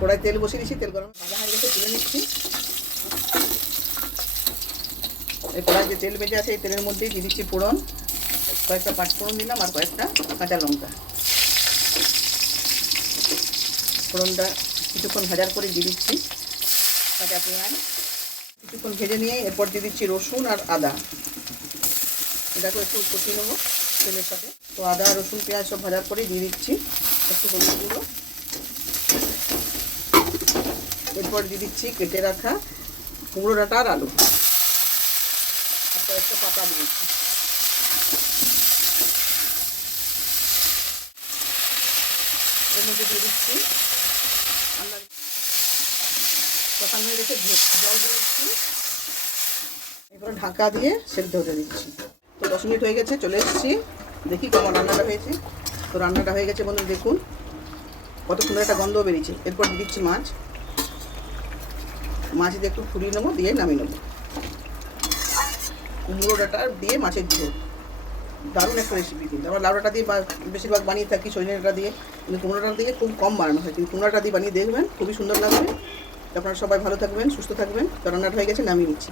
কড়াই তেল বসিয়ে দিচ্ছি, তেল গরম ভাজা হয়ে গেছে, তুলে নিচ্ছি। এই কড়াই যে তেল বেজে আছে এই তেলের মধ্যেই দিয়ে দিচ্ছি ফোড়ন, কয়েকটা পাঁচফোড়ন দিলাম আর কয়েকটা কাঁচা লঙ্কা। ফোড়নটা কিছুক্ষণ ভাজার পরে দিয়ে দিচ্ছি কাঁচা পেঁয়াজ, কিছুক্ষণ ভেজে নিয়ে এরপর দিয়ে দিচ্ছি রসুন আর আদা। এটাকে একটু কষিয়ে নেবো তেলের সাথে। তো আদা রসুন পেঁয়াজ সব ভাজার পরে দিয়ে দিচ্ছি একটু হলুদ গুঁড়ো, এরপর দিয়ে দিচ্ছি কেটে রাখা কুমড়ো ডাঁটা আর আলু, আর কয়েকটা পাতা দিয়ে দিচ্ছি। এর মধ্যে দিয়ে দিচ্ছি কষানো হয়ে গেছে জল দিয়ে দিচ্ছি, এরপরে ঢাকা দিয়ে সেদ্ধ হতে দিচ্ছি। তো 10 মিনিট হয়ে গেছে, চলে এসেছি, দেখি কেমন রান্নাটা হয়েছে। তো রান্নাটা হয়ে গেছে বন্ধু, দেখুন কত সুন্দর একটা গন্ধ বেরিয়েছে। এরপর দিয়ে দিচ্ছি মাছ দিয়ে একটু ফুরিয়ে নেবো, দিয়ে নামিয়ে নেবো। কুমড়ো ডাঁটা দিয়ে মাছের ঝোল, দারুণ একটা রেসিপি। কিন্তু আমরা লাউ ডাঁটা দিয়ে বেশিরভাগ বানিয়ে থাকি, সজনে ডাঁটা দিয়ে, কিন্তু কুমড়ো ডাঁটা দিয়ে খুব কম বানানো হয়। কিন্তু কুমড়ো ডাঁটা দিয়ে বানিয়ে দেখবেন, খুবই সুন্দর লাগবে। আপনারা সবাই ভালো থাকবেন, সুস্থ থাকবেন। তো রান্নাটা হয়ে গেছে, নামিয়ে নিচ্ছি।